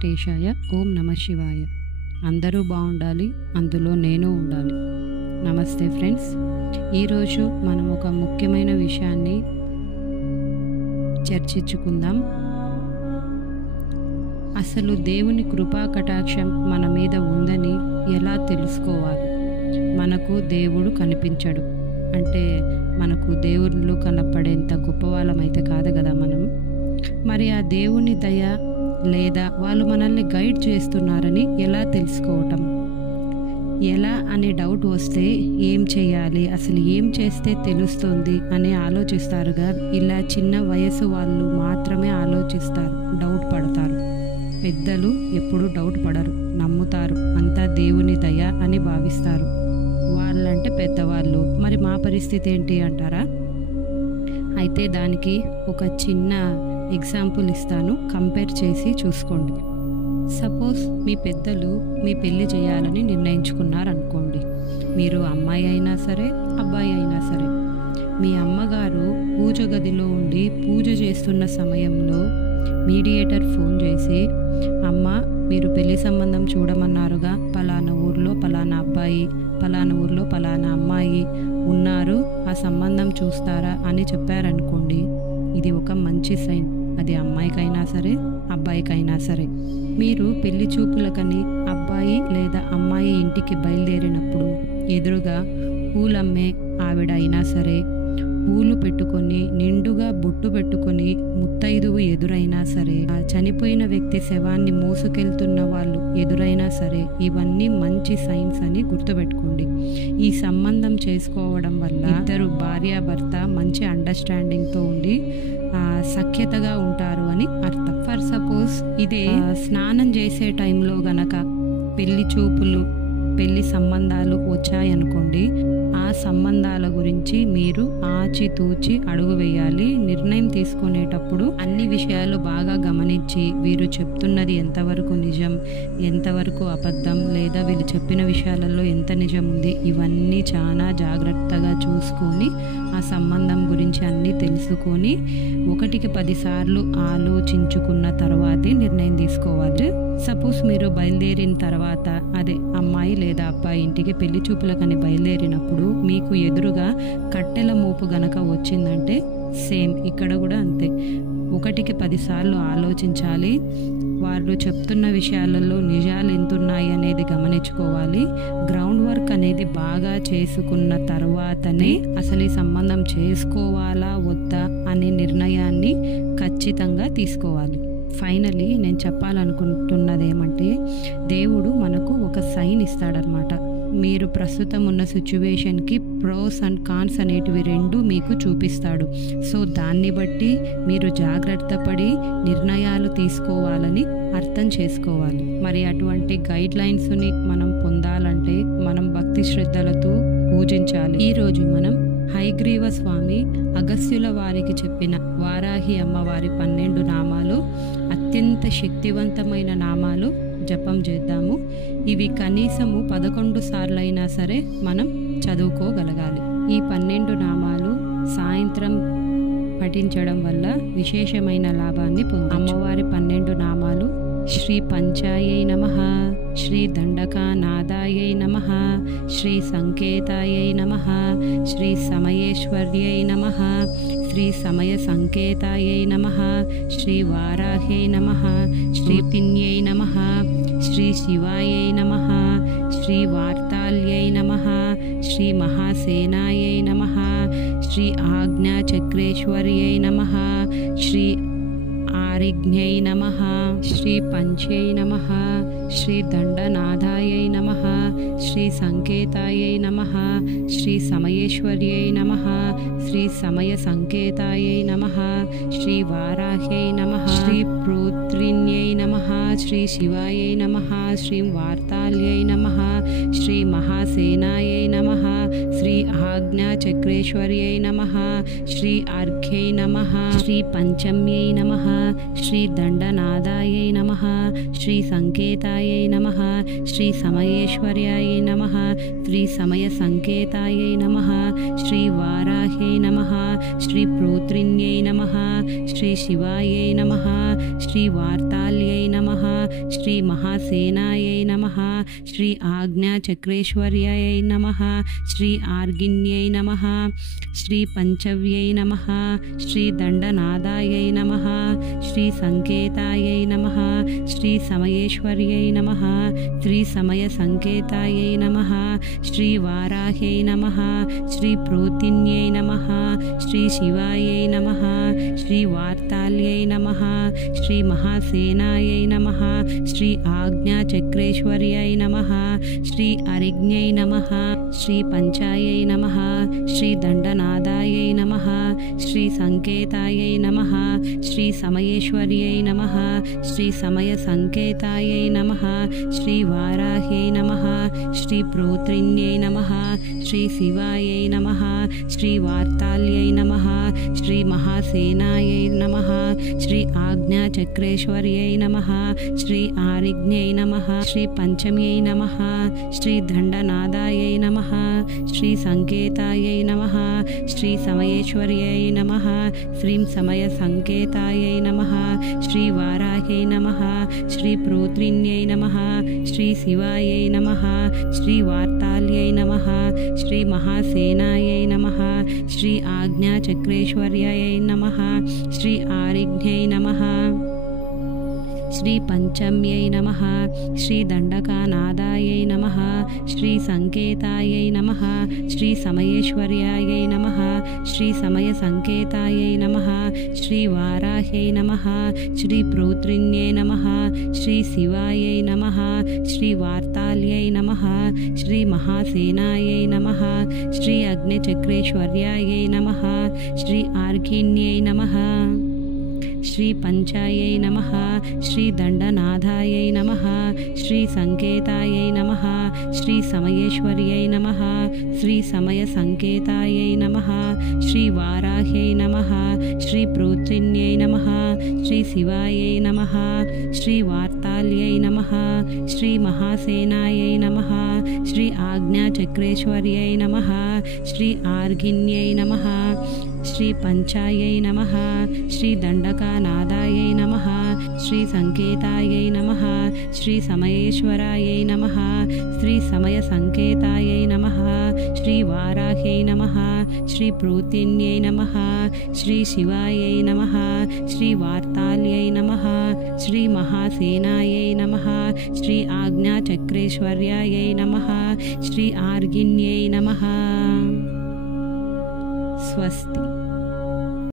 వెంకటేశాయ. ఓం నమ శివాయ. అందరూ బాగుండాలి, అందులో నేను ఉండాలి. నమస్తే ఫ్రెండ్స్. ఈరోజు మనం ఒక ముఖ్యమైన విషయాన్ని చర్చించుకుందాం. అసలు దేవుని కృపా కటాక్షం మన మీద ఉందని ఎలా తెలుసుకోవాలి? మనకు దేవుడు కనిపించడు అంటే మనకు దేవుళ్ళు కనపడేంత గొప్పవాళ్ళమైతే కాదు కదా మనం. మరి ఆ దేవుని దయ లేదా వాళ్ళు మనల్ని గైడ్ చేస్తున్నారని ఎలా తెలుసుకోవటం? ఎలా అనే డౌట్ వస్తే ఏం చేయాలి, అసలు ఏం చేస్తే తెలుస్తుంది అని ఆలోచిస్తారుగా. ఇలా చిన్న వయసు వాళ్ళు మాత్రమే ఆలోచిస్తారు, డౌట్ పడతారు. పెద్దలు ఎప్పుడు డౌట్ పడరు, నమ్ముతారు, అంతా దేవుని దయ అని భావిస్తారు. వాళ్ళంటే పెద్దవాళ్ళు. మరి మా పరిస్థితి ఏంటి అంటారా? అయితే దానికి ఒక చిన్న ఎగ్జాంపుల్ ఇస్తాను, కంపేర్ చేసి చూసుకోండి. సపోజ్ మీ పెద్దలు మీ పెళ్లి చేయాలని నిర్ణయించుకున్నారనుకోండి. మీరు అమ్మాయి అయినా సరే అబ్బాయి అయినా సరే, మీ అమ్మగారు పూజ గదిలో ఉండి పూజ చేస్తున్న సమయంలో మీడియేటర్ ఫోన్ చేసి, అమ్మ మీరు పెళ్లి సంబంధం చూడమన్నారుగా, పలానా ఊర్లో పలానా అబ్బాయి, పలానా ఊర్లో పలానా అమ్మాయి ఉన్నారు, ఆ సంబంధం చూస్తారా అని చెప్పారనుకోండి. ఇది ఒక మంచి సైన్. అది అమ్మాయికైనా సరే అబ్బాయికైనా సరే. మీరు పెళ్లి చూపులకని అబ్బాయి లేదా అమ్మాయి ఇంటికి బయలుదేరినప్పుడు ఎదురుగా పూలమ్మే ఆవిడ అయినా సరే, పూలు పెట్టుకొని నిండుగా బొట్టు పెట్టుకొని ముత్తైదువు ఎదురైనా సరే, చనిపోయిన వ్యక్తి శవాన్ని మోసుకెళ్తున్న వాళ్ళు ఎదురైనా సరే, ఇవన్నీ మంచి సైన్స్ అని గుర్తుపెట్టుకోండి. ఈ సంబంధం చేసుకోవడం వల్ల ఇద్దరు భార్యాభర్త మంచి అండర్స్టాండింగ్తో ఉండి సఖ్యతగా ఉంటారు అని అర్థం. ఫర్ సపోజ్ ఇదే స్నానం చేసే టైంలో గనక పెళ్లి చూపులు, పెళ్లి సంబంధాలు వచ్చాయనుకోండి, ఆ సంబంధాల గురించి మీరు ఆచితూచి అడుగు వేయాలి. నిర్ణయం తీసుకునేటప్పుడు అన్ని విషయాలు బాగా గమనించి వీరు చెప్తున్నది ఎంతవరకు నిజం, ఎంతవరకు అబద్ధం, లేదా వీళ్ళు చెప్పిన విషయాలలో ఎంత నిజం ఉంది, ఇవన్నీ చాలా జాగ్రత్తగా చూసుకొని ఆ సంబంధం గురించి అన్నీ తెలుసుకొని 1కి 10 సార్లు ఆలోచించుకున్న తర్వాతే నిర్ణయం తీసుకోవాలి. సపోజ్ మీరు బయలుదేరిన తర్వాత, అదే అమ్మాయి లేదా అబ్బాయి ఇంటికి పెళ్లి చూపులకని బయలుదేరినప్పుడు మీకు ఎదురుగా కట్టెల మోపు గనక వచ్చిందంటే సేమ్ ఇక్కడ కూడా అంతే. 1కి 10 సార్లు ఆలోచించాలి. వాళ్ళు చెప్తున్న విషయాలలో నిజాలు ఎంతున్నాయి అనేది గమనించుకోవాలి. గ్రౌండ్ వర్క్ అనేది బాగా చేసుకున్న తర్వాతనే అసలు ఈ సంబంధం చేసుకోవాలా వద్దా అనే నిర్ణయాన్ని ఖచ్చితంగా తీసుకోవాలి. ఫైనలీ నేను చెప్పాలనుకుంటున్నది ఏమంటే, దేవుడు మనకు ఒక సైన్ ఇస్తాడనమాట. మీరు ప్రస్తుతం ఉన్న సిచ్యువేషన్కి ప్రోస్ అండ్ కాన్స్ అనేటివి 2 మీకు చూపిస్తాడు. సో దాన్ని బట్టి మీరు జాగ్రత్త పడి నిర్ణయాలు తీసుకోవాలని అర్థం చేసుకోవాలి. మరి అటువంటి గైడ్ లైన్స్ని మనం పొందాలంటే మనం భక్తి శ్రద్ధలతో పూజించాలి. ఈరోజు మనం హయగ్రీవ స్వామి అగస్త్యుల వారికి చెప్పిన వారాహి అమ్మవారి 12 నామాలు, అత్యంత శక్తివంతమైన నామాలు జపం చేద్దాము. ఇవి కనీసము 11 సార్లు అయినా సరే మనం చదువుకోగలగాలి. ఈ 12 నామాలు సాయంత్రం పఠించడం వల్ల విశేషమైన లాభాన్ని పొందవచ్చు. అమ్మవారి 12 నామాలు: శ్రీ పంచాయై నమః, శ్రీ దండకానాదాయై నమః, శ్రీ సంకేతాయై నమః, శ్రీ సమయేశ్వర్యై నమః, శ్రీ సమయ సంకేతాయై నమః, శ్రీ వారాహ్యై నమః, శ్రీ పిన్యై నమః, శ్రీ శివాయై నమః, శ్రీ వార్తాల్యై నమః, శ్రీ మహాసేనాయై నమః, శ్రీ ఆజ్ఞాచక్రేశ్వర్యై నమః, శ్రీ ఆరిజ్ఞై నమః, శ్రీ పంచై నమః, శ్రీ దండనాథాయై నమః, శ్రీ సంకేతాయై నమః, శ్రీ సమయేశ్వర్యై నమః, శ్రీ సమయ సంకేతాయై నమః, శ్రీ వారాహ్యై నమః, శ్రీ ప్రోత్రిన్యై నమః, శ్రీ శివాయై నమః, శ్రీ వార్తాల్యై నమః, శ్రీ మహాసేనాయై నమః, శ్రీ ఆజ్ఞాచక్రేశ్వర్యై నమః, శ్రీ అర్ఘ్యై నమః, శ్రీ పంచమ్యై నమః, శ్రీ దండనాదాయై నమః, శ్రీ సంకేతాయై నమః, శ్రీ సమయేశ్వర్యాయై నమః, శ్రీ సమయ సంకేతాయై నమః, శ్రీ వారాహ్యై वाराह्यै नमः श्री प्रोत्रिण्यै नमः श्री शिवायै नमः श्री वार्ताल्यै नमः श्री महासेनायै नमः श्री आज्ञाचक्रेश्वर्यै नमः श्री आर्गिन्यै नमः श्री पंचव्यै नमः श्री दण्डनादायै नमः श्री संकेतायै नमः श्री समयेश्वर्यै नमः श्री समय संकेतायै नमः श्री वाराह्यै नमः श्री प्रोतिन्यै नमः श्री शिवायै नमः श्री वार्ताल्यै नमः श्री महासेनायै नमः श्री आज्ञाचक्रेश्वर्यै नमः श्री अरिज्ञै नमः श्री पंचायै नमः श्री दण्डनादायै नमः श्री संकेतायै नमः श्री समयेश्वर्यै नमः श्री समय संकेतायै नमः श्री वाराह्यै नमः श्री प्रोत्रिण्यै नमः श्री शिवायै नमः श्री वार्ताल्यै नमः श्री महासेनायै नमः श्री आज्ञाचक्रेश्वर्यै नमः श्री आरिज्ञै नमः श्री पंचम्यै नमः श्री दण्डनादायै नमः श्री संकेतायै नमः श्री समयेश्वर्यै नमः श्री समय संकेतायै नमः श्री वाराह्यै नमः श्री प्रोत्रिण्यै नमः श्री शिवायै नमः श्री वार्ताल्यै नमः श्री महासेनायै नमः श्री आज्ञाचक्रेश्वर्यै नमः श्री आरिज्ञै नमः श्री पंचम्यै नमः श्री दण्डकानादायै नमः श्री संकेतायै नमः श्री समयेश्वर्यायै नमः श्री समय संकेतायै नमः श्री वाराह्यै नमः श्री प्रोत्रिण्यै नमः श्री शिवायै नमः श्री वार्ताल्यै नमः श्री महासेनायै नमः श्री अग्निचक्रेश्वर्यायै नमः श्री आर्गिन्यै नमः श्री पंचायै नमः श्री दण्डनादायै नमः श्री संकेतायै नमः श्री समयेश्वर्यै नमः श्री समय संकेतायै नमः श्री वाराह्यै नमः श्री प्रोत्रिण्यै नमः श्री शिवायै नमः श्री वार्ताल्यै नमः श्री महासेनायै नमः श्री आज्ञाचक्रेश्वर्यै नमः श्री आर्गिन्यै नमः श्री पंचायै नमः श्री दण्डकानादायै नमः श्री संकेतायै नमः श्री समयेश्वरायै नमः श्री समय संकेतायै नमः श्री वाराह्यै नमः श्री प्रोतिन्यै नमः श्री शिवायै नमः श्री वार्ताल्यै नमः श्री महासेनायै नमः श्री आज्ञाचक्रेश्वर्यायै नमः श्री आर्गिन्यै नमः। स्वस्ति।